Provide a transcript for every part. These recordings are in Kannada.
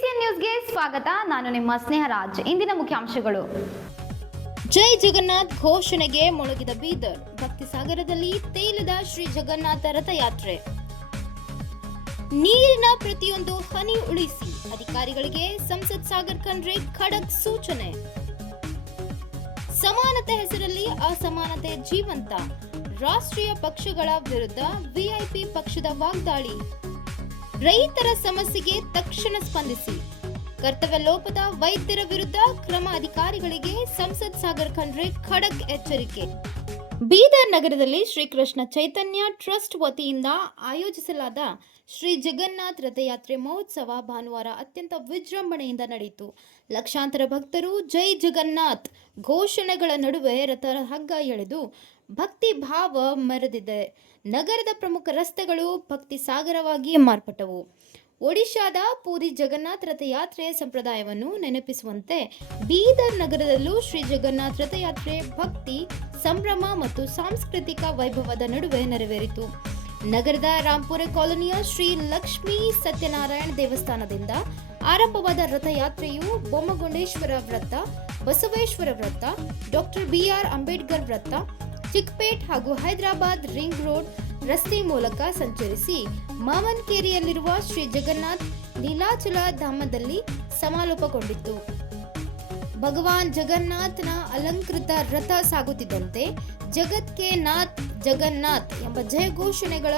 BCN ನ್ಯೂಸ್ಗೆ ಸ್ವಾಗತ. ನಾನು ನಿಮ್ಮ ಸ್ನೇಹರಾಜ್. ಇಂದಿನ ಮುಖ್ಯಾಂಶಗಳು. ಜೈ ಜಗನ್ನಾಥ್ ಘೋಷಣೆಗೆ ಮೊಳಗಿದ ಬೀದರ್. ಭಕ್ತಿ ಸಾಗರದಲ್ಲಿ ತೇಲಿದ ಶ್ರೀ ಜಗನ್ನಾಥ ರಥಯಾತ್ರೆ. ನೀರಿನ ಪ್ರತಿಯೊಂದು ಹನಿ ಉಳಿಸಿ, ಅಧಿಕಾರಿಗಳಿಗೆ ಸಂಸದ್ ಸಾಗರ್ ಖಂಡ್ರೆ ಖಡಕ್ ಸೂಚನೆ. ಸಮಾನತೆ ಹೆಸರಲ್ಲಿ ಅಸಮಾನತೆ ಜೀವಂತ, ರಾಷ್ಟ್ರೀಯ ಪಕ್ಷಗಳ ವಿರುದ್ಧ ವಿಐಪಿ ಪಕ್ಷದ ವಾಗ್ದಾಳಿ. ರೈತರ ಸಮಸ್ಯೆಗೆ ತಕ್ಷಣ ಸ್ಪಂದಿಸಿ, ಕರ್ತವ್ಯ ಲೋಪದ ವೈದ್ಯರ ವಿರುದ್ಧ ಕ್ರಮ, ಅಧಿಕಾರಿಗಳಿಗೆ ಸಂಸದ್ ಸಾಗರ್ ಖಂಡ್ರೆ ಖಡಕ್ ಎಚ್ಚರಿಕೆ. ಬೀದರ್ ನಗರದಲ್ಲಿ ಶ್ರೀಕೃಷ್ಣ ಚೈತನ್ಯ ಟ್ರಸ್ಟ್ ವತಿಯಿಂದ ಆಯೋಜಿಸಲಾದ ಶ್ರೀ ಜಗನ್ನಾಥ್ ರಥಯಾತ್ರೆ ಮಹೋತ್ಸವ ಭಾನುವಾರ ಅತ್ಯಂತ ವಿಜೃಂಭಣೆಯಿಂದ ನಡೆಯಿತು. ಲಕ್ಷಾಂತರ ಭಕ್ತರು ಜೈ ಜಗನ್ನಾಥ್ ಘೋಷಣೆಗಳ ನಡುವೆ ರಥ ಹಗ್ಗ ಎಳೆದು ಭಕ್ತಿ ಭಾವ ಮೆರೆದಿದೆ. ನಗರದ ಪ್ರಮುಖ ರಸ್ತೆಗಳು ಭಕ್ತಿ ಸಾಗರವಾಗಿ ಮಾರ್ಪಟ್ಟವು. ಒಡಿಶಾದ ಪೂರಿ ಜಗನ್ನಾಥ್ ರಥಯಾತ್ರೆ ಸಂಪ್ರದಾಯವನ್ನು ನೆನಪಿಸುವಂತೆ ಬೀದರ್ ನಗರದಲ್ಲೂ ಶ್ರೀ ಜಗನ್ನಾಥ್ ರಥಯಾತ್ರೆ ಭಕ್ತಿ, ಸಂಭ್ರಮ ಮತ್ತು ಸಾಂಸ್ಕೃತಿಕ ವೈಭವದ ನಡುವೆ ನೆರವೇರಿತು. ನಗರದ ರಾಂಪುರ ಕಾಲೋನಿಯ ಶ್ರೀ ಲಕ್ಷ್ಮೀ ಸತ್ಯನಾರಾಯಣ ದೇವಸ್ಥಾನದಿಂದ ಆರಂಭವಾದ ರಥಯಾತ್ರೆಯು ಬೊಮ್ಮಗೊಂಡೇಶ್ವರ ವೃತ್ತ, ಬಸವೇಶ್ವರ ವೃತ್ತ, ಡಾಕ್ಟರ್ BR ಅಂಬೇಡ್ಕರ್ ವೃತ್ತ, ಚಿಕ್ಪೇಟ್ ಹಾಗೂ ಹೈದರಾಬಾದ್ ರಿಂಗ್ ರೋಡ್ ರಸ್ತೆ ಮೂಲಕ ಸಂಚರಿಸಿ ಮಾವನ್ಕೇರಿಯಲ್ಲಿರುವ ಶ್ರೀ ಜಗನ್ನಾಥ್ ನೀಲಾಚಲ ಧಾಮದಲ್ಲಿ ಸಮಾರೋಪಗೊಂಡಿತು. ಭಗವಾನ್ ಜಗನ್ನಾಥನ ಅಲಂಕೃತ ರಥ ಸಾಗುತ್ತಿದ್ದಂತೆ ಜಗತ್ ಕೆ ನಾಥ್ ಜಗನ್ನಾಥ್ ಎಂಬ ಜಯಘೋಷಣೆಗಳ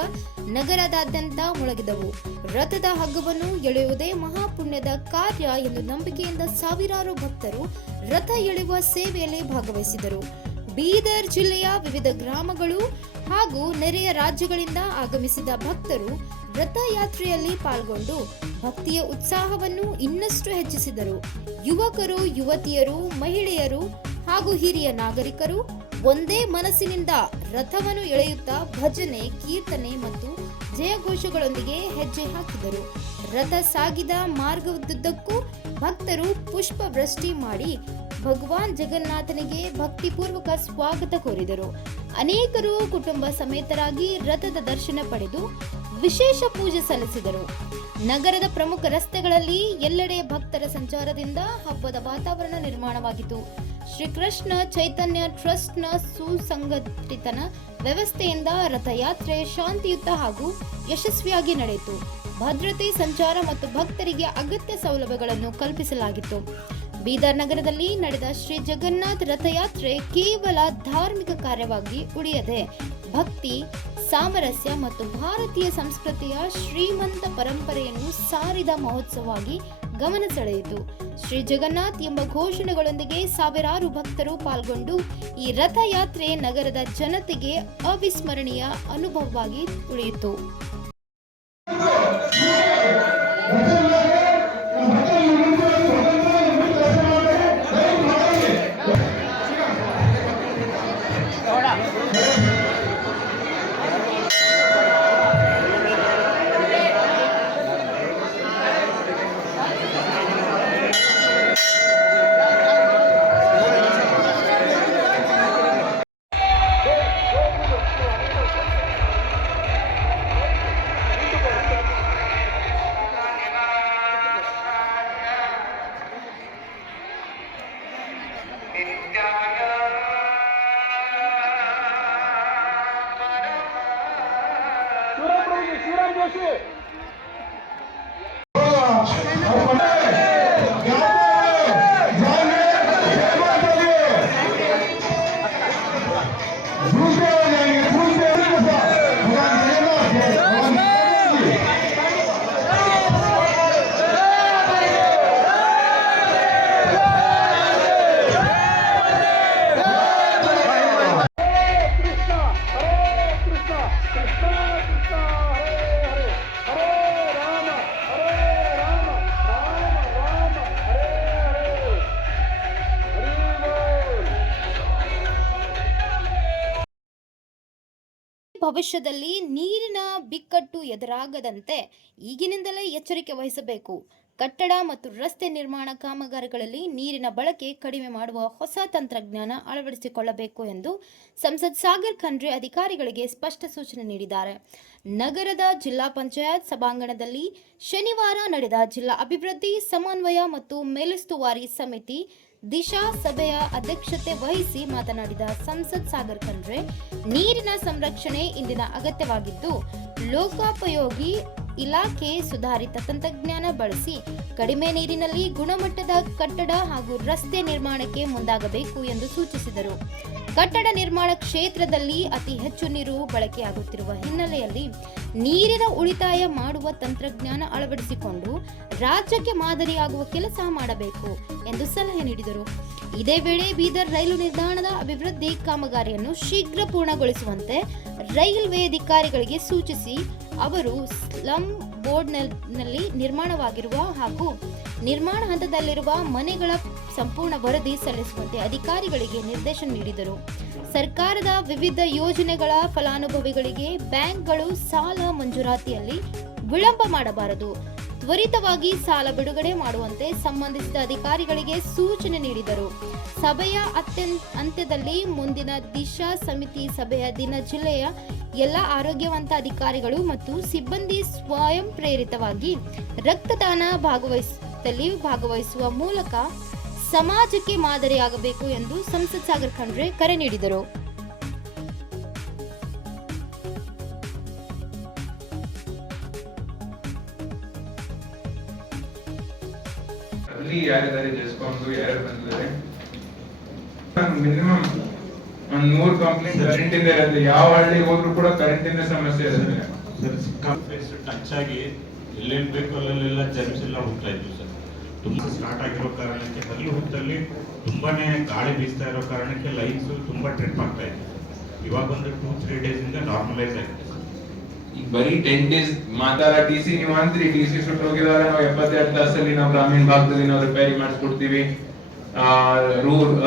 ನಗರದಾದ್ಯಂತ ಮೊಳಗಿದವು. ರಥದ ಹಗ್ಗವನ್ನು ಎಳೆಯುವುದೇ ಮಹಾಪುಣ್ಯದ ಕಾರ್ಯ ಎಂದು ನಂಬಿಕೆಯಿಂದ ಸಾವಿರಾರು ಭಕ್ತರು ರಥ ಎಳೆಯುವ ಸೇವೆಯಲ್ಲಿ ಭಾಗವಹಿಸಿದರು. ಬೀದರ್ ಜಿಲ್ಲೆಯ ವಿವಿಧ ಗ್ರಾಮಗಳು ಹಾಗೂ ನೆರೆಯ ರಾಜ್ಯಗಳಿಂದ ಆಗಮಿಸಿದ ಭಕ್ತರು ರಥಯಾತ್ರೆಯಲ್ಲಿ ಪಾಲ್ಗೊಂಡು ಭಕ್ತಿಯ ಉತ್ಸಾಹವನ್ನು ಇನ್ನಷ್ಟು ಹೆಚ್ಚಿಸಿದರು. ಯುವಕರು, ಯುವತಿಯರು, ಮಹಿಳೆಯರು ಹಾಗೂ ಹಿರಿಯ ನಾಗರಿಕರು ಒಂದೇ ಮನಸ್ಸಿನಿಂದ ರಥವನ್ನು ಎಳೆಯುತ್ತಾ ಭಜನೆ, ಕೀರ್ತನೆ ಮತ್ತು ಜಯಘೋಷಗಳೊಂದಿಗೆ ಹೆಜ್ಜೆ ಹಾಕಿದರು. ರಥ ಸಾಗಿದ ಮಾರ್ಗದುದ್ದಕ್ಕೂ ಭಕ್ತರು ಪುಷ್ಪ ವೃಷ್ಟಿ ಮಾಡಿ ಭಗವಾನ್ ಜಗನ್ನಾಥನಿಗೆ ಭಕ್ತಿಪೂರ್ವಕ ಸ್ವಾಗತ ಕೋರಿದರು. ಅನೇಕರು ಕುಟುಂಬ ಸಮೇತರಾಗಿ ರಥದ ದರ್ಶನ ಪಡೆದು ವಿಶೇಷ ಪೂಜೆ ಸಲ್ಲಿಸಿದರು. ನಗರದ ಪ್ರಮುಖ ರಸ್ತೆಗಳಲ್ಲಿ ಎಲ್ಲೆಡೆ ಭಕ್ತರ ಸಂಚಾರದಿಂದ ಹಬ್ಬದ ವಾತಾವರಣ ನಿರ್ಮಾಣವಾಗಿತ್ತು. ಶ್ರೀಕೃಷ್ಣ ಚೈತನ್ಯ ಟ್ರಸ್ಟ್ನ ಸುಸಂಘಟಿತನ ವ್ಯವಸ್ಥೆಯಿಂದ ರಥಯಾತ್ರೆ ಶಾಂತಿಯುತ ಹಾಗೂ ಯಶಸ್ವಿಯಾಗಿ ನಡೆಯಿತು. ಭದ್ರತೆ, ಸಂಚಾರ ಮತ್ತು ಭಕ್ತರಿಗೆ ಅಗತ್ಯ ಸೌಲಭ್ಯಗಳನ್ನು ಕಲ್ಪಿಸಲಾಗಿತ್ತು. ಬೀದರ್ ನಗರದಲ್ಲಿ ನಡೆದ ಶ್ರೀ ಜಗನ್ನಾಥ್ ರಥಯಾತ್ರೆ ಕೇವಲ ಧಾರ್ಮಿಕ ಕಾರ್ಯವಾಗಿ ಉಳಿಯದೆ ಭಕ್ತಿ, ಸಾಮರಸ್ಯ ಮತ್ತು ಭಾರತೀಯ ಸಂಸ್ಕೃತಿಯ ಶ್ರೀಮಂತ ಪರಂಪರೆಯನ್ನು ಸಾರಿದ ಮಹೋತ್ಸವವಾಗಿ ಗಮನ ಸೆಳೆಯಿತು. ಶ್ರೀ ಜಗನ್ನಾಥ್ ಎಂಬ ಘೋಷಣೆಗಳೊಂದಿಗೆ ಸಾವಿರಾರು ಭಕ್ತರು ಪಾಲ್ಗೊಂಡು ಈ ರಥಯಾತ್ರೆ ನಗರದ ಜನತೆಗೆ ಅವಿಸ್ಮರಣೀಯ ಅನುಭವವಾಗಿ ಉಳಿಯಿತು. शिवराम जोशी ಭವಿಷ್ಯದಲ್ಲಿ ನೀರಿನ ಬಿಕ್ಕಟ್ಟು ಎದುರಾಗದಂತೆ ಈಗಿನಿಂದಲೇ ಎಚ್ಚರಿಕೆ ವಹಿಸಬೇಕು. ಕಟ್ಟಡ ಮತ್ತು ರಸ್ತೆ ನಿರ್ಮಾಣ ಕಾಮಗಾರಿಗಳಲ್ಲಿ ನೀರಿನ ಬಳಕೆ ಕಡಿಮೆ ಮಾಡುವ ಹೊಸ ತಂತ್ರಜ್ಞಾನ ಅಳವಡಿಸಿಕೊಳ್ಳಬೇಕು ಎಂದು ಸಂಸದ್ ಸಾಗರ್ ಖಂಡ್ರೆ ಅಧಿಕಾರಿಗಳಿಗೆ ಸ್ಪಷ್ಟ ಸೂಚನೆ ನೀಡಿದ್ದಾರೆ. ನಗರದ ಜಿಲ್ಲಾ ಪಂಚಾಯತ್ ಸಭಾಂಗಣದಲ್ಲಿ ಶನಿವಾರ ನಡೆದ ಜಿಲ್ಲಾ ಅಭಿವೃದ್ಧಿ ಸಮನ್ವಯ ಮತ್ತು ಮೇಲುಸ್ತುವಾರಿ ಸಮಿತಿ ದಿಶಾ ಸಭೆಯ ಅಧ್ಯಕ್ಷತೆ ವಹಿಸಿ ಮಾತನಾಡಿದ ಸಂಸದ್ ಸಾಗರ್ ಖಂಡ್ರೆ, ನೀರಿನ ಸಂರಕ್ಷಣೆ ಇಂದಿನ ಅಗತ್ಯವಾಗಿದ್ದು ಲೋಕೋಪಯೋಗಿ ಇಲಾಖೆ ಸುಧಾರಿತ ತಂತ್ರಜ್ಞಾನ ಬಳಸಿ ಕಡಿಮೆ ನೀರಿನಲ್ಲಿ ಗುಣಮಟ್ಟದ ಕಟ್ಟಡ ಹಾಗೂ ರಸ್ತೆ ನಿರ್ಮಾಣಕ್ಕೆ ಮುಂದಾಗಬೇಕು ಎಂದು ಸೂಚಿಸಿದರು. ಕಟ್ಟಡ ನಿರ್ಮಾಣ ಕ್ಷೇತ್ರದಲ್ಲಿ ಅತಿ ಹೆಚ್ಚು ನೀರು ಬಳಕೆಯಾಗುತ್ತಿರುವ ಹಿನ್ನೆಲೆಯಲ್ಲಿ ನೀರಿನ ಉಳಿತಾಯ ಮಾಡುವ ತಂತ್ರಜ್ಞಾನ ಅಳವಡಿಸಿಕೊಂಡು ರಾಜ್ಯಕ್ಕೆ ಮಾದರಿಯಾಗುವ ಕೆಲಸ ಮಾಡಬೇಕು ಎಂದು ಸಲಹೆ ನೀಡಿದರು. ಇದೇ ವೇಳೆ ಬೀದರ್ ರೈಲು ನಿಲ್ದಾಣದ ಅಭಿವೃದ್ಧಿ ಕಾಮಗಾರಿಯನ್ನು ಶೀಘ್ರ ಪೂರ್ಣಗೊಳಿಸುವಂತೆ ರೈಲ್ವೆ ಅಧಿಕಾರಿಗಳಿಗೆ ಸೂಚಿಸಿ ಅವರು ಸ್ಲಂ ಬೋರ್ಡ್ನಲ್ಲಿ ನಿರ್ಮಾಣವಾಗಿರುವ ಹಾಗೂ ನಿರ್ಮಾಣ ಹಂತದಲ್ಲಿರುವ ಮನೆಗಳ ಸಂಪೂರ್ಣ ವರದಿ ಸಲ್ಲಿಸುವಂತೆ ಅಧಿಕಾರಿಗಳಿಗೆ ನಿರ್ದೇಶನ ನೀಡಿದರು. ಸರ್ಕಾರದ ವಿವಿಧ ಯೋಜನೆಗಳ ಫಲಾನುಭವಿಗಳಿಗೆ ಬ್ಯಾಂಕ್ಗಳು ಸಾಲ ಮಂಜೂರಾತಿಯಲ್ಲಿ ವಿಳಂಬ ಮಾಡಬಾರದು, ತ್ವರಿತವಾಗಿ ಸಾಲ ಬಿಡುಗಡೆ ಮಾಡುವಂತೆ ಸಂಬಂಧಿಸಿದ ಅಧಿಕಾರಿಗಳಿಗೆ ಸೂಚನೆ ನೀಡಿದರು. ಸಭೆಯ ಅಂತ್ಯದಲ್ಲಿ ಮುಂದಿನ ದಿಶಾ ಸಮಿತಿ ಸಭೆಯ ದಿನ ಜಿಲ್ಲೆಯ ಎಲ್ಲ ಆರೋಗ್ಯವಂತ ಅಧಿಕಾರಿಗಳು ಮತ್ತು ಸಿಬ್ಬಂದಿ ಸ್ವಯಂ ಪ್ರೇರಿತವಾಗಿ ರಕ್ತದಾನ ಭಾಗವಹಿಸುವ ಮೂಲಕ ಸಮಾಜಕ್ಕೆ ಮಾದರಿಯಾಗಬೇಕು ಎಂದು ಸಂಸದ್ ಸಾಗರ್ ಖಂಡ್ರೆ ಕರೆ ನೀಡಿದರು. ಅಲ್ಲಿ ಯಾರಿದ್ದಾರೆ ಜಸ್ಕೊಂಡು ಯಾರು ಬಂದಿದ್ದಾರೆ ಮಿನಿಮಮ್ ಒಂದ್ 3 ಕಂಪ್ಲೇಂಟ್ ಕರೆಂಟ್ ಇಂದ ಇರುತ್ತೆ. ಯಾವ ಹಳ್ಳಿ ಹೋದ್ರು ಕೂಡ ಕರೆಂಟ್ ಇಂದ ಸಮಸ್ಯೆ ಇರುತ್ತೆ ಸರ್. ಸಿಕ್ಕಾಪಟ್ಟೆ ಟಚ್ ಆಗಿ ಎಲ್ಲೆಲ್ಲಿ ಬೇಕು ಅಲ್ಲೆಲ್ಲ ಜರ್ಮ್ಸ್ ಎಲ್ಲ ಹೋಗ್ತಾ ಇದ್ವು ಸರ್. ತುಂಬಾ ಸ್ಟಾರ್ಟ್ ಆಗಿರೋ ಕಾರಣಕ್ಕೆ ಹಳ್ಳಿ ಹೊತ್ತಲ್ಲಿ ತುಂಬಾನೇ ಗಾಳಿ ಬೀಸ್ತಾ ಇರೋ ಕಾರಣಕ್ಕೆ ಲೈನ್ಸ್ ತುಂಬಾ ಟ್ರಿಪ್ ಆಗ್ತಾ ಇತ್ತು. ಇವಾಗ ಒಂದು 2-3 ಡೇಸ್ ಇಂದ ನಾರ್ಮಲೈಸ್ ಆಗಿದೆ. ಈಗ ಬರೀ 10 ಡೇಸ್ ಮಾತಾಡ ಟಿಸಿ ನೀವು ಅಂತ್ರಿ, ಟಿಸಿ ಸುಟ್ಟು ಹೋಗಿದಾಗ ನಾವು 72 ತಾಸಲ್ಲಿ ನಾವು ಗ್ರಾಮೀಣ ಭಾಗದಲ್ಲಿ ನಾವು ರಿಪೇರಿ ಮಾಡಿಸ್ಕೊಡ್ತೀವಿ.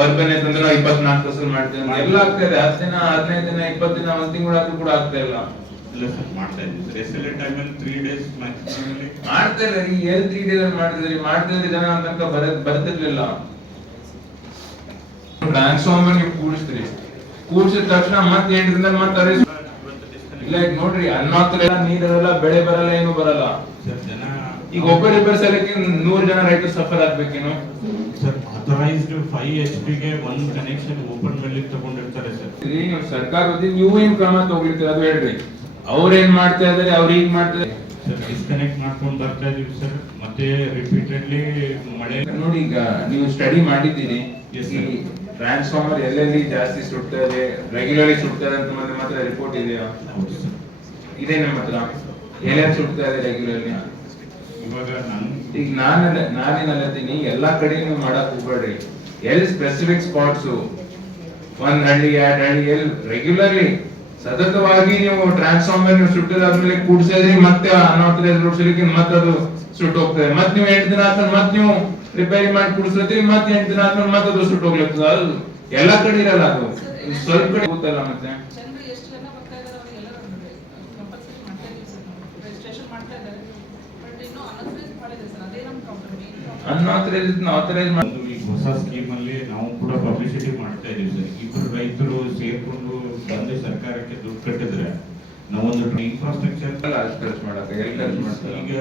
ಅರ್ಬನ್ ಅಂತಂದ್ರೆ ನಾವು 24 ತಾಸಲ್ಲಿ ಮಾಡ್ತೀವಿ. ಎಲ್ಲ ಆಗ್ತಾ ಇದೆ. 10 ದಿನ 15 ದಿನ 20 ದಿನ 1 ತಿಂಗಳಾದ್ರೂ ಕೂಡ ಆಗ್ತಾ ಇಲ್ಲ. ಇಲ್ಲ ಸರ್, ಮಾಡ್ತಾ ಇದ್ದೀವಿ ಸರ್. ಎಸ್ಎಲ್ಎ ಟೈಮಲ್ಲಿ 3 ಡೇಸ್ ಮ್ಯಾಕ್ಸಿಮಮ್ ಅಲ್ಲಿ ಮಾಡ್ತಾ ಇಲ್ಲ ರೀ. 3 ಡೇಸ್ ಅಲ್ಲಿ ಮಾಡ್ತಿದ್ರಿ ಜನ ತನಕ ಬರ್ತಿರ್ಲಿಲ್ಲ. ಟ್ರಾನ್ಸ್ಫಾರ್ಮರ್ ನೀವು ಕೂಡಿಸಿದ ತಕ್ಷಣ ಮತ್ತೆ 8 ದಿನದಲ್ಲಿ ಮತ್ತೆ ಇಲ್ಲ. ಈಗ ನೋಡ್ರಿ, ಅನ್ನಾತ್ರ ನೀರೆಲ್ಲ ಬೆಳೆ ಬರಲ್ಲ, ಏನು ಬರಲ್ಲ. ಈಗ ಒಬ್ಬರಿಬ್ಬರು ಸಲಕ್ಕೆ 100 ಜನ ರೈತರು ಸಫರ್ ಆಗ್ಬೇಕೇನು ಸರ್? ಅಥರೈಸ್ಡ್ 5 HP ಗೆ 1 ಕನೆಕ್ಷನ್ ಓಪನ್ ಮೇಲೆ ತಗೊಂಡಿರ್ತಾರೆ ಸರ್. ನೀವು ಸರ್ಕಾರದಿಂದ ನೀವು ಏನ್ ಕ್ರಮ ತಗೊಳ್ತೀರ ಅದು ಹೇಳ್ರಿ. ಅವ್ರೇನ್ ಮಾಡ್ತಾ ಇದಾರೆ, ಅವ್ರು ಈಗ ಮಾಡ್ತಾ ಇದಾರೆ ಸರ್. ಡಿಸ್ಕನೆಕ್ಟ್ ಮಾಡ್ಕೊಂಡು ಬರ್ತಾ ಇದೀವಿ ಸರ್. ಮತ್ತೆ ರಿಪೀಟೆಡ್ಲಿ ಮಳೆ ನೋಡಿ. ಈಗ ನೀವು ಸ್ಟಡಿ ಮಾಡಿದ್ದೀರಿ, Yes, sir. ಟ್ರಾನ್ಸ್ಫಾರ್ಮರ್ ಎಲ್ಲೆಲ್ಲಿ ಜಾಸ್ತಿ ಸುಡ್ತಾ ಇದೆ, ರೆಗ್ಯುಲರ್ಲಿ ಸುಡ್ತಾ ಇದೆ ಅಂತ ಮಾತ್ರ ರಿಪೋರ್ಟ್ ಇದೆಯಾ? ಇದೆ ನಮ್ಮ ಹತ್ರ. ಎಲ್ಲೆಲ್ಲಿ ಸುಡ್ತಾ ಇದೆ ರೆಗ್ಯುಲರ್ಲಿ? ಇವಾಗ ಈಗ ನಾನೇನಲ್ಲತೀನಿ, ಎಲ್ಲಾ ಕಡೆ ನೀವು ಮಾಡಕ್ ಹೋಗ್ಬೇಡ್ರಿ. ಎಲ್ಲಿ ಸ್ಪೆಸಿಫಿಕ್ ಸ್ಪಾಟ್ಸ್, ಒಂದ್ ಹಳ್ಳಿ 2 ಹಳ್ಳಿ ಎಲ್ಲಿ ರೆಗ್ಯುಲರ್ಲಿ ಸತತವಾಗಿ ನೀವು ಟ್ರಾನ್ಸ್ಫಾರ್ಮರ್ ನೀವು ಸುಟ್ಟಿದಾದ್ಮೇಲೆ ಕೂಡ್ಸಿದ್ರಿ, ಮತ್ತೆ ಅನಾಥರೈಸ್ ರೋಡ್ ಸಲಿಕ್ಕೆ ಮತ್ತೆ ಅದು ಸುಟ್ಟು ಹೋಗ್ತದೆ. ಮತ್ತೆ ನೀವು 8 ದಿನ ಆದ್ಮೇಲೆ ಮತ್ತೆ ನೀವು ರಿಪೇರಿ ಮಾಡಿ ಕೂಡಿಸ್ತೀವಿ, ಮತ್ತೆ 8 ದಿನ ಆದ್ಮೇಲೆ ಮತ್ತೆ ಅದು ಸುಟ್ಟು ಹೋಗ್ಲಿಕ್ಕೆ. ಅದು ಎಲ್ಲಾ ಕಡೆ ಇರಲ್ಲ, ಅದು ಸ್ವಲ್ಪ ಕಡೆ ಗೊತ್ತಲ್ಲ. ಮತ್ತೆ ಆಥರೈಸ್ ಈ ಹೊಸ ಸ್ಕೀಮ್ ಅಲ್ಲಿ ನಾವು ಕೂಡ ಪಬ್ಲಿಸಿಟಿ ಮಾಡ್ತಾ ಇದೀವಿ ಸರ್. ಇಬ್ಬರು ರೈತರು ಸೇರ್ಕೊಂಡು ಬಂದು ಸರ್ಕಾರಕ್ಕೆ ದುಡ್ಡು ಕಟ್ಟಿದ್ರೆ ನಾವೊಂದು ಇನ್ಫ್ರಾಸ್ಟ್ರಕ್ಚರ್ ಖರ್ಚು ಮಾಡಕ್ಕೆ ಎಲ್ಲಿ ಖರ್ಚು ಮಾಡ್ತಾರೆ? ಈಗ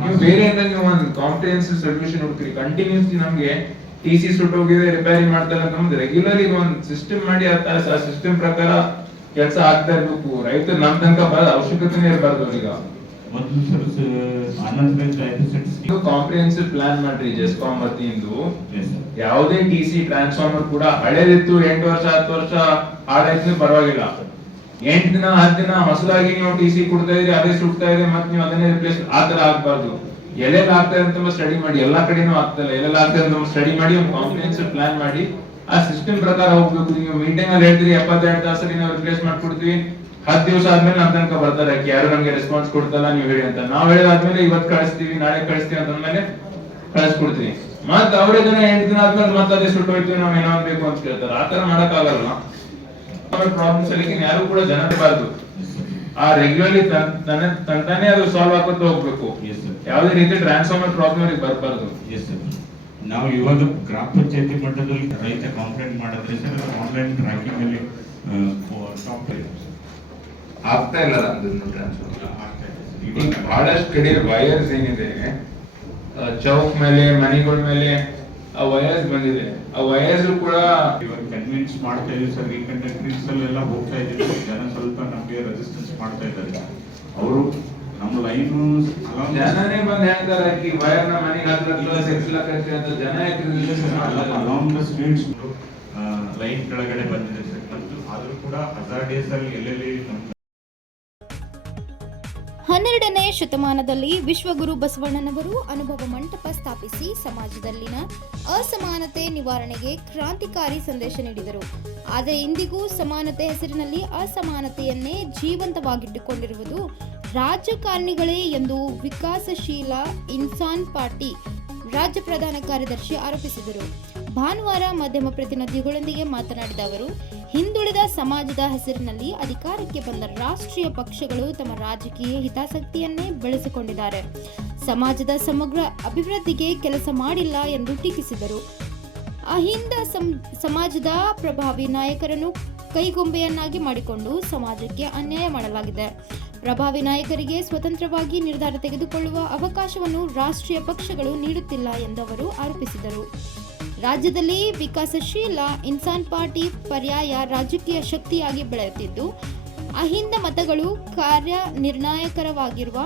ನೀವು ಬೇರೆ ನೀವು ಒಂದು ಕಾಂಪ್ರಿಹೆನ್ಸಿವ್ ಸೊಲ್ಯೂಷನ್ ಹುಡುಕ್ರಿ. ಕಂಟಿನ್ಯೂಸ್ಲಿ ನಮ್ಗೆ ಟಿಸಿ ಸುಟ್ಟೋಗಿದೆ, ರಿಪೇರಿ ಮಾಡ್ತಾರೆ ಅಂತ ನಮ್ದು ರೆಗ್ಯುಲರ್ಲಿ ಒಂದು ಸಿಸ್ಟಮ್ ಮಾಡಿ ಆ ಸಿಸ್ಟಮ್ ಪ್ರಕಾರ ಕೆಲಸ ಆಗ್ತಾ ಇರ್ಬೇಕು. ರೈತರು ನಮ್ ತನಕ ಬರೋದು ಅವಶ್ಯಕತೆನೇ ಇರಬಾರ್ದು. ಈಗ ಕಾಂಪ್ರಿಹೆನ್ಸಿವ್ ಪ್ಲಾನ್ ಮಾಡ್ರಿ ಜೆಸ್ಕಾಂ ವತಿಯಿಂದ. ಯಾವುದೇ ಟಿಸಿ ಟ್ರಾನ್ಸ್ಫಾರ್ಮರ್ ಕೂಡ ಹಳೇದಿತ್ತು 8 ವರ್ಷ 10 ವರ್ಷ ಹಾಳಾಯ್ತು ಪರವಾಗಿಲ್ಲ. 8 ದಿನ 10 ದಿನ ಹೊಸದಾಗಿ ನೀವು ಟಿಸಿ ಕೊಡ್ತಾ ಇದ್ರಿ, ಅದೇ ಸುಡ್ತಾ ಇದೆ, ಮತ್ತೆ ನೀವು ಅದನ್ನೇ ರಿಪ್ಲೇಸ್ ಆತರ ಆಗ್ಬಾರ್ದು. ಎಲ್ಲೆಲ್ಲ ಆಗ್ತಾ ಇದೆ ಅಂತ ಸ್ಟಡಿ ಮಾಡಿ. ಎಲ್ಲಾ ಕಡೆನೂ ಆಗ್ತಲ್ಲ, ಎಲ್ಲೆಲ್ಲ ಆಗ್ತಾ ಇದೆ ಸ್ಟಡಿ ಮಾಡಿ ಒಂದು ಕಾಂಪ್ರಿಹೆನ್ಸಿವ್ ಪ್ಲಾನ್ ಮಾಡಿ ಆ ಸಿಸ್ಟಮ್ ಪ್ರಕಾರ ಹೋಗ್ಬೇಕು. ನೀವು ಮೀಟಿಂಗ್ ಅಲ್ಲಿ ಹೇಳ್ತೀರಿ 72 ತಾಸಲ್ಲಿ ನಾವು ರಿಪ್ಲೇಸ್ ಮಾಡ್ಕೊಡ್ತೀವಿ, 10 ದಿವಸ ಆದ್ಮೇಲೆ ನಮ್ ತನಕ ಬರ್ತಾರೆ, ಯಾರು ನಮ್ಗೆ ರೆಸ್ಪಾನ್ಸ್ ಕೊಡ್ತಲ್ಲ ನೀವು ಹೇಳಿ ಅಂತ. ನಾವ್ ಹೇಳಿದಾದ್ಮೇಲೆ ಇವತ್ತು ಕಳಿಸ್ತೀವಿ, ನಾಳೆ ಕಳಿಸ್ತೀವಿ ಅಂತಂದ್ಮೇಲೆ ಕಳಿಸ್ಕೊಡ್ತೀವಿ. ಮತ್ ಅವರೇ ಜನ 8 ದಿನ ಆದ್ಮೇಲೆ ಮತ್ತೆ ಅದೇ ಸುಟ್ಟು ಹೋಯ್ತೀವಿ, ನಾವ್ ಏನೋ ಬೇಕು ಅಂತ ಕೇಳ್ತಾರೆ. ಆತರ ಮಾಡಕ್ ಆಗಲ್ಲ. ಪ್ರಾಬ್ಲಮ್ಸ್ ಅಲ್ಲಿ ಯಾರು ಕೂಡ ಜನ ಇರಬಾರ್ದು. ಆ ರೆಗ್ಯುಲರ್ಲಿ ತಂತಾನೆ ಅದು ಸಾಲ್ವ್ ಆಗುತ್ತೆ ಹೋಗ್ಬೇಕು. Yes sir. ಯಾವುದೇ ರೀತಿ ಟ್ರಾನ್ಸ್ಫಾರ್ಮರ್ ಪ್ರಾಬ್ಲಮ್ ಅವ್ರಿಗೆ ಬರಬಾರ್ದು. Yes sir. ನಾವು ಇವಾಗ ಗ್ರಾಮ ಪಂಚಾಯತಿ ಮಟ್ಟದಲ್ಲಿ ರೈತ ಕಂಪ್ಲೇಂಟ್ ಮಾಡಿದ್ರೆ ಸರ್ ಆನ್ಲೈನ್ ಟ್ರ್ಯಾಕಿಂಗ್ ಅಲ್ಲಿ ಟಾಪ್ ಆಗ್ತಾ ಇಲ್ಲ ಅದನ್ನು ಟ್ರಾನ್ಸ್ಫಾರ್ಮರ್. ಆಗ್ತಾ ಇದೆ ಸರ್. ಈಗ ಇವಾಗ ಬಹಳಷ್ಟು ಕಡೆ ವೈರ್ಸ್ ಏನಿದೆ ಚೌಕ್ ಮೇಲೆ ಮನೆಗಳ ಮೇಲೆ ಆ ವೈರ್ಸ್ ಬಂದಿದೆ. ಆ ವೈರ್ಸ್ ಕೂಡ ಇವಾಗ ಕನ್ವಿನ್ಸ್ ಮಾಡ್ತಾ ಇದೀವಿ ಸರ್. ರೀಕಂಡಕ್ಟರ್ಸ್ ಅಲ್ಲೆಲ್ಲ ಹೋಗ್ತಾ ಇದೀವಿ. ಜನ ಸ್ವಲ್ಪ ನಮಗೆ ರೆಸಿಸ್ಟೆನ್ಸ್ ಮಾಡ್ತಾ ಇದ್ದಾರೆ. ಅವರು ನಮ್ಮ ಲೈನು ಜನನೇ ಬಂದ್ ಹೇಳ್ತಾರೆ ಈ ವೈರ್ ನ ಮನೆಗೆ ಹಾಕ್ಲಕ್ಕ ಸಿಕ್ಸ್ಲಕ್ಕ ಅಂತ ಜನ ಅಲಾಂಗ್ ದ ಸ್ಟ್ರೀಟ್ಸ್ ಲೈನ್ ಕೆಳಗಡೆ ಬಂದಿದೆ ಸರ್. ಮತ್ತು ಆದ್ರೂ ಕೂಡ ಹಜಾರ್ಡಿಯಸ್ ಅಲ್ಲಿ ಎಲ್ಲೆಲ್ಲಿ ನಮ್ಮ 12ನೇ ಶತಮಾನದಲ್ಲಿ ವಿಶ್ವಗುರು ಬಸವಣ್ಣನವರು ಅನುಭವ ಮಂಟಪ ಸ್ಥಾಪಿಸಿ ಸಮಾಜದಲ್ಲಿನ ಅಸಮಾನತೆ ನಿವಾರಣೆಗೆ ಕ್ರಾಂತಿಕಾರಿ ಸಂದೇಶ ನೀಡಿದರು. ಆದರೆ ಇಂದಿಗೂ ಸಮಾನತೆ ಹೆಸರಿನಲ್ಲಿ ಅಸಮಾನತೆಯನ್ನೇ ಜೀವಂತವಾಗಿಟ್ಟುಕೊಂಡಿರುವುದು ರಾಜಕಾರಣಿಗಳೇ ಎಂದು ವಿಕಾಸಶೀಲ ಇನ್ಸಾನ್ ಪಾರ್ಟಿ ರಾಜ್ಯ ಪ್ರಧಾನ ಕಾರ್ಯದರ್ಶಿ ಆರೋಪಿಸಿದರು. ಭಾನುವಾರ ಮಾಧ್ಯಮ ಪ್ರತಿನಿಧಿಗಳೊಂದಿಗೆ ಮಾತನಾಡಿದ ಅವರು, ಹಿಂದುಳಿದ ಸಮಾಜದ ಹೆಸರಿನಲ್ಲಿ ಅಧಿಕಾರಕ್ಕೆ ಬಂದ ರಾಷ್ಟ್ರೀಯ ಪಕ್ಷಗಳು ತಮ್ಮ ರಾಜಕೀಯ ಹಿತಾಸಕ್ತಿಯನ್ನೇ ಬೆಳೆಸಿಕೊಂಡಿದ್ದಾರೆ. ಸಮಾಜದ ಸಮಗ್ರ ಅಭಿವೃದ್ಧಿಗೆ ಕೆಲಸ ಮಾಡಿಲ್ಲ ಎಂದು ಟೀಕಿಸಿದರು. ಅಹಿಂದ ಸಮಾಜದ ಪ್ರಭಾವಿ ನಾಯಕರನ್ನು ಕೈಗೊಂಬೆಯನ್ನಾಗಿ ಮಾಡಿಕೊಂಡು ಸಮಾಜಕ್ಕೆ ಅನ್ಯಾಯ ಮಾಡಲಾಗಿದೆ. ಪ್ರಭಾವಿ ನಾಯಕರಿಗೆ ಸ್ವತಂತ್ರವಾಗಿ ನಿರ್ಧಾರ ತೆಗೆದುಕೊಳ್ಳುವ ಅವಕಾಶವನ್ನು ರಾಷ್ಟ್ರೀಯ ಪಕ್ಷಗಳು ನೀಡುತ್ತಿಲ್ಲ ಎಂದು ಅವರು ಆರೋಪಿಸಿದರು. ರಾಜ್ಯದಲ್ಲಿ ವಿಕಾಸಶೀಲ ಇನ್ಸಾನ್ ಪಾರ್ಟಿ ಪರ್ಯಾಯ ರಾಜಕೀಯ ಶಕ್ತಿಯಾಗಿ ಬೆಳೆಯುತ್ತಿದ್ದು, ಅಹಿಂದ ಮತಗಳು ಕಾರ್ಯನಿರ್ಣಾಯಕರವಾಗಿರುವ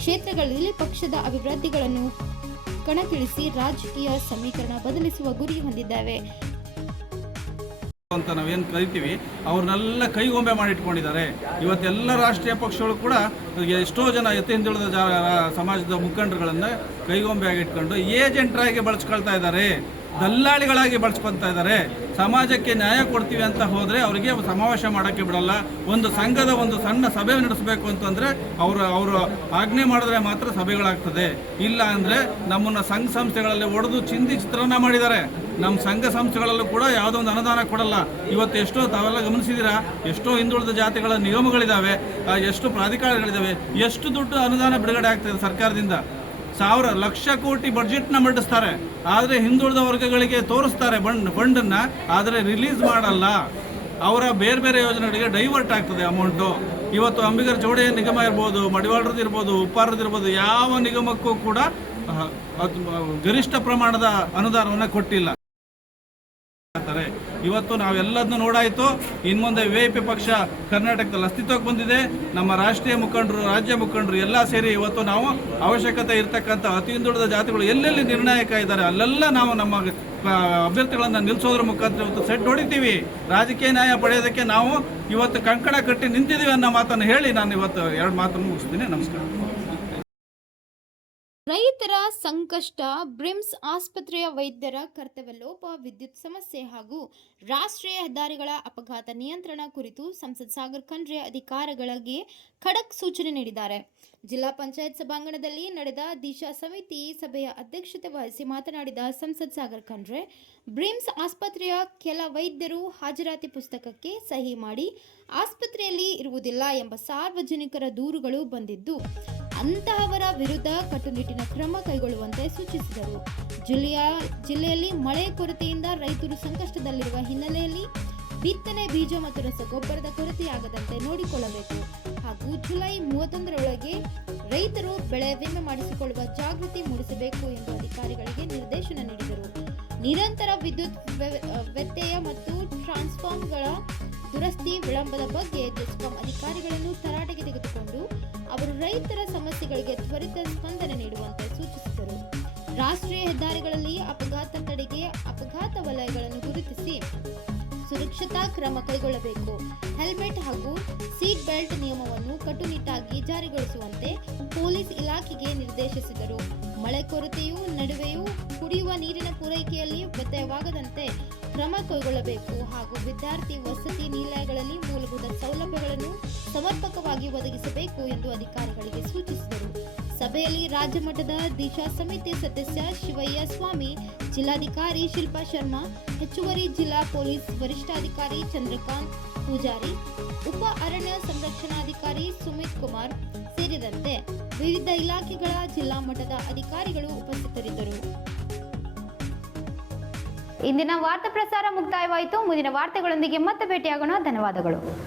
ಕ್ಷೇತ್ರಗಳಲ್ಲಿ ಪಕ್ಷದ ಅಭಿವೃದ್ಧಿಗಳನ್ನು ಕಣಕ್ಕಿಳಿಸಿ ರಾಜಕೀಯ ಸಮೀಕರಣ ಬದಲಿಸುವ ಗುರಿ ಹೊಂದಿದ್ದಾವೆ ಅಂತ ನಾವೇನು ಕರಿತೀವಿ, ಅವ್ರನ್ನೆಲ್ಲ ಕೈಗೊಂಬೆ ಮಾಡಿಟ್ಕೊಂಡಿದ್ದಾರೆ. ಇವತ್ತೆಲ್ಲ ರಾಷ್ಟ್ರೀಯ ಪಕ್ಷಗಳು ಕೂಡ ಎಷ್ಟೋ ಜನ ಹಿಂದುಳಿದ ಸಮಾಜದ ಮುಖಂಡರುಗಳನ್ನ ಕೈಗೊಂಬೆಯಾಗಿ ಇಟ್ಕೊಂಡು ಏಜೆಂಟ್ರಾಗಿ ಬಳಸ್ಕೊಳ್ತಾ ಇದ್ದಾರೆ, ದಲ್ಲಾಳಿಗಳಾಗಿ ಬಳಸ್ಕೊಳ್ತಾ ಇದ್ದಾರೆ. ಸಮಾಜಕ್ಕೆ ನ್ಯಾಯ ಕೊಡ್ತೀವಿ ಅಂತ ಹೋದ್ರೆ ಅವರಿಗೆ ಸಮಾವೇಶ ಮಾಡೋಕ್ಕೆ ಬಿಡಲ್ಲ. ಒಂದು ಸಂಘದ ಒಂದು ಸಣ್ಣ ಸಭೆ ನಡೆಸಬೇಕು ಅಂತಂದ್ರೆ ಅವರು ಆಜ್ಞೆ ಮಾಡಿದ್ರೆ ಮಾತ್ರ ಸಭೆಗಳಾಗ್ತದೆ. ಇಲ್ಲ ಅಂದ್ರೆ ನಮ್ಮನ್ನ ಸಂಘ ಸಂಸ್ಥೆಗಳಲ್ಲಿ ಒಡೆದು ಚಿಂದಿ ಚಿತ್ರಣ ಮಾಡಿದ್ದಾರೆ. ನಮ್ಮ ಸಂಘ ಸಂಸ್ಥೆಗಳಲ್ಲೂ ಕೂಡ ಯಾವುದೋ ಒಂದು ಅನುದಾನ ಕೊಡಲ್ಲ. ಇವತ್ತು ಎಷ್ಟೋ ತಾವೆಲ್ಲ ಗಮನಿಸಿದ್ದೀರಾ, ಎಷ್ಟೋ ಹಿಂದುಳಿದ ಜಾತಿಗಳ ನಿಗಮಗಳಿದ್ದಾವೆ, ಎಷ್ಟು ಪ್ರಾಧಿಕಾರಗಳಿದ್ದಾವೆ, ಎಷ್ಟು ದುಡ್ಡು ಅನುದಾನ ಬಿಡುಗಡೆ ಆಗ್ತದೆ ಸರ್ಕಾರದಿಂದ. ಲಕ್ಷ ಕೋಟಿ ಬಡ್ಜೆಟ್ನ ಮಂಡಿಸ್ತಾರೆ, ಆದರೆ ಹಿಂದುಳಿದ ವರ್ಗಗಳಿಗೆ ತೋರಿಸ್ತಾರೆ ಫಂಡನ್ನ, ಆದರೆ ರಿಲೀಸ್ ಮಾಡಲ್ಲ. ಅವರ ಬೇರೆ ಬೇರೆ ಯೋಜನೆಗಳಿಗೆ ಡೈವರ್ಟ್ ಆಗ್ತದೆ ಅಮೌಂಟು. ಇವತ್ತು ಅಂಬಿಗರ ಚೌಡಯ್ಯ ನಿಗಮ ಇರ್ಬೋದು, ಮಡಿವಾಳರದ್ದು ಇರ್ಬೋದು, ಉಪ್ಪಾರದ್ದು ಇರ್ಬೋದು, ಯಾವ ನಿಗಮಕ್ಕೂ ಕೂಡ ಗರಿಷ್ಠ ಪ್ರಮಾಣದ ಅನುದಾನವನ್ನು ಕೊಟ್ಟಿಲ್ಲ. ಇವತ್ತು ನಾವೆಲ್ಲದನ್ನು ನೋಡಾಯಿತು. ಇನ್ಮುಂದೆ VIP ಪಕ್ಷ ಕರ್ನಾಟಕದಲ್ಲಿ ಅಸ್ತಿತ್ವಕ್ಕೆ ಬಂದಿದೆ. ನಮ್ಮ ರಾಷ್ಟ್ರೀಯ ಮುಖಂಡರು, ರಾಜ್ಯ ಮುಖಂಡರು ಎಲ್ಲ ಸೇರಿ ಇವತ್ತು ನಾವು ಅವಶ್ಯಕತೆ ಇರತಕ್ಕಂಥ ಅತಿ ಹಿಂದುಳಿದ ಜಾತಿಗಳು ಎಲ್ಲೆಲ್ಲಿ ನಿರ್ಣಾಯಕ ಇದ್ದಾರೆ ಅಲ್ಲೆಲ್ಲ ನಾವು ನಮ್ಮ ಅಭ್ಯರ್ಥಿಗಳನ್ನು ನಿಲ್ಲಿಸೋದ್ರ ಮುಖಾಂತರ ಇವತ್ತು ಸೆಟ್ ಹೊಡಿತೀವಿ. ರಾಜಕೀಯ ನ್ಯಾಯ ಪಡೆಯೋದಕ್ಕೆ ನಾವು ಇವತ್ತು ಕಂಕಣ ಕಟ್ಟಿ ನಿಂತಿದ್ದೀವಿ ಅನ್ನೋ ಮಾತನ್ನು ಹೇಳಿ ನಾನು ಇವತ್ತು 2 ಮಾತನ್ನು ಮುಗಿಸ್ತೀನಿ. ನಮಸ್ಕಾರ. ರೈತರ ಸಂಕಷ್ಟ, ಬ್ರಿಮ್ಸ್ ಆಸ್ಪತ್ರೆಯ ವೈದ್ಯರ ಕರ್ತವ್ಯ ಲೋಪ, ವಿದ್ಯುತ್ ಸಮಸ್ಯೆ ಹಾಗೂ ರಾಷ್ಟ್ರೀಯ ಹೆದ್ದಾರಿಗಳ ಅಪಘಾತ ನಿಯಂತ್ರಣ ಕುರಿತು ಸಂಸದ್ ಸಾಗರ್ ಖಂಡ್ರೆ ಅಧಿಕಾರಿಗಳಿಗೆ ಖಡಕ್ ಸೂಚನೆ ನೀಡಿದ್ದಾರೆ. ಜಿಲ್ಲಾ ಪಂಚಾಯತ್ ಸಭಾಂಗಣದಲ್ಲಿ ನಡೆದ ದಿಶಾ ಸಮಿತಿ ಸಭೆಯ ಅಧ್ಯಕ್ಷತೆ ವಹಿಸಿ ಮಾತನಾಡಿದ ಸಂಸದ್ ಸಾಗರ್ ಖಂಡ್ರೆ, ಬ್ರಿಮ್ಸ್ ಆಸ್ಪತ್ರೆಯ ಕೆಲ ವೈದ್ಯರು ಹಾಜರಾತಿ ಪುಸ್ತಕಕ್ಕೆ ಸಹಿ ಮಾಡಿ ಆಸ್ಪತ್ರೆಯಲ್ಲಿ ಇರುವುದಿಲ್ಲ ಎಂಬ ಸಾರ್ವಜನಿಕರ ದೂರುಗಳು ಬಂದಿದ್ದು, ಅಂತಹವರ ವಿರುದ್ಧ ಕಟ್ಟುನಿಟ್ಟಿನ ಕ್ರಮ ಕೈಗೊಳ್ಳುವಂತೆ ಸೂಚಿಸಿದರು. ಜಿಲ್ಲೆಯಲ್ಲಿ ಮಳೆ ಕೊರತೆಯಿಂದ ರೈತರು ಸಂಕಷ್ಟದಲ್ಲಿರುವ ಹಿನ್ನೆಲೆಯಲ್ಲಿ ಬಿತ್ತನೆ ಬೀಜ ಮತ್ತು ರಸಗೊಬ್ಬರದ ಕೊರತೆಯಾಗದಂತೆ ನೋಡಿಕೊಳ್ಳಬೇಕು ಹಾಗೂ ಜುಲೈ 31ರೊಳಗೆ ರೈತರು ಬೆಳೆ ವಿಮೆ ಮಾಡಿಸಿಕೊಳ್ಳುವ ಜಾಗೃತಿ ಮೂಡಿಸಬೇಕು ಎಂದು ಅಧಿಕಾರಿಗಳಿಗೆ ನಿರ್ದೇಶನ ನೀಡಿದರು. ನಿರಂತರ ವಿದ್ಯುತ್ ವ್ಯತ್ಯಯ ಮತ್ತು ಟ್ರಾನ್ಸ್ಫಾರ್ಮರ್ಗಳ ದುರಸ್ತಿ ವಿಳಂಬದ ಬಗ್ಗೆ ಜೆಸ್ಕಾಂ ಅಧಿಕಾರಿಗಳನ್ನು ತರಾಟೆಗೆ ತೆಗೆದುಕೊಂಡು ಅವರು ರೈತರ ಸಮಸ್ಯೆಗಳಿಗೆ ತ್ವರಿತ ಸ್ಪಂದನೆ ನೀಡುವಂತೆ ಸೂಚಿಸಿದರು. ರಾಷ್ಟ್ರೀಯ ಹೆದ್ದಾರಿಗಳಲ್ಲಿ ಅಪಘಾತ ತಡೆಗೆ ಅಪಘಾತ ವಲಯಗಳನ್ನು ಗುರುತಿಸಿ ಸುರಕ್ಷತಾ ಕ್ರಮ ಕೈಗೊಳ್ಳಬೇಕು. ಹೆಲ್ಮೆಟ್ ಹಾಗೂ ಸೀಟ್ ಬೆಲ್ಟ್ ನಿಯಮವನ್ನು ಕಟ್ಟುನಿಟ್ಟಾಗಿ ಜಾರಿಗೊಳಿಸುವಂತೆ ಪೊಲೀಸ್ ಇಲಾಖೆಗೆ ನಿರ್ದೇಶಿಸಿದರು. ಮಳೆ ಕೊರತೆಯೂ ನಡುವೆಯೂ ಕುಡಿಯುವ ನೀರಿನ ಪೂರೈಕೆಯಲ್ಲಿ ವ್ಯತ್ಯಯವಾಗದಂತೆ ಕ್ರಮ ಕೈಗೊಳ್ಳಬೇಕು ಹಾಗೂ ವಿದ್ಯಾರ್ಥಿ ವಸತಿ ನಿಲಯಗಳಲ್ಲಿ ಮೂಲಭೂತ ಸೌಲಭ್ಯಗಳನ್ನು ಸಮರ್ಪಕವಾಗಿ ಒದಗಿಸಬೇಕು ಎಂದು ಅಧಿಕಾರಿಗಳಿಗೆ ಸೂಚಿಸಿದರು. ಸಭೆಯಲ್ಲಿ ರಾಜ್ಯ ಮಟ್ಟದ ದಿಶಾ ಸಮಿತಿ ಸದಸ್ಯ ಶಿವಯ್ಯ ಸ್ವಾಮಿ, ಜಿಲ್ಲಾಧಿಕಾರಿ ಶಿಲ್ಪಾ ಶರ್ಮಾ, ಹೆಚ್ಚುವರಿ ಜಿಲ್ಲಾ ಪೊಲೀಸ್ ವರಿಷ್ಠಾಧಿಕಾರಿ ಚಂದ್ರಕಾಂತ್, ಪೂಜಾರಿ, ಉಪ ಅರಣ್ಯ ಸಂರಕ್ಷಣಾಧಿಕಾರಿ ಸುಮಿತ್ ಕುಮಾರ್ ಸೇರಿದಂತೆ ವಿವಿಧ ಇಲಾಖೆಗಳ ಜಿಲ್ಲಾ ಮಟ್ಟದ ಅಧಿಕಾರಿಗಳು ಉಪಸ್ಥಿತರಿದ್ದರು. ಇಂದಿನ ವಾರ್ತಾ ಪ್ರಸಾರ ಮುಕ್ತಾಯವಾಯಿತು. ಮುಂದಿನ ವಾರ್ತೆಗಳೊಂದಿಗೆ ಮತ್ತೆ ಭೇಟಿಯಾಗೋಣ. ಧನ್ಯವಾದಗಳು.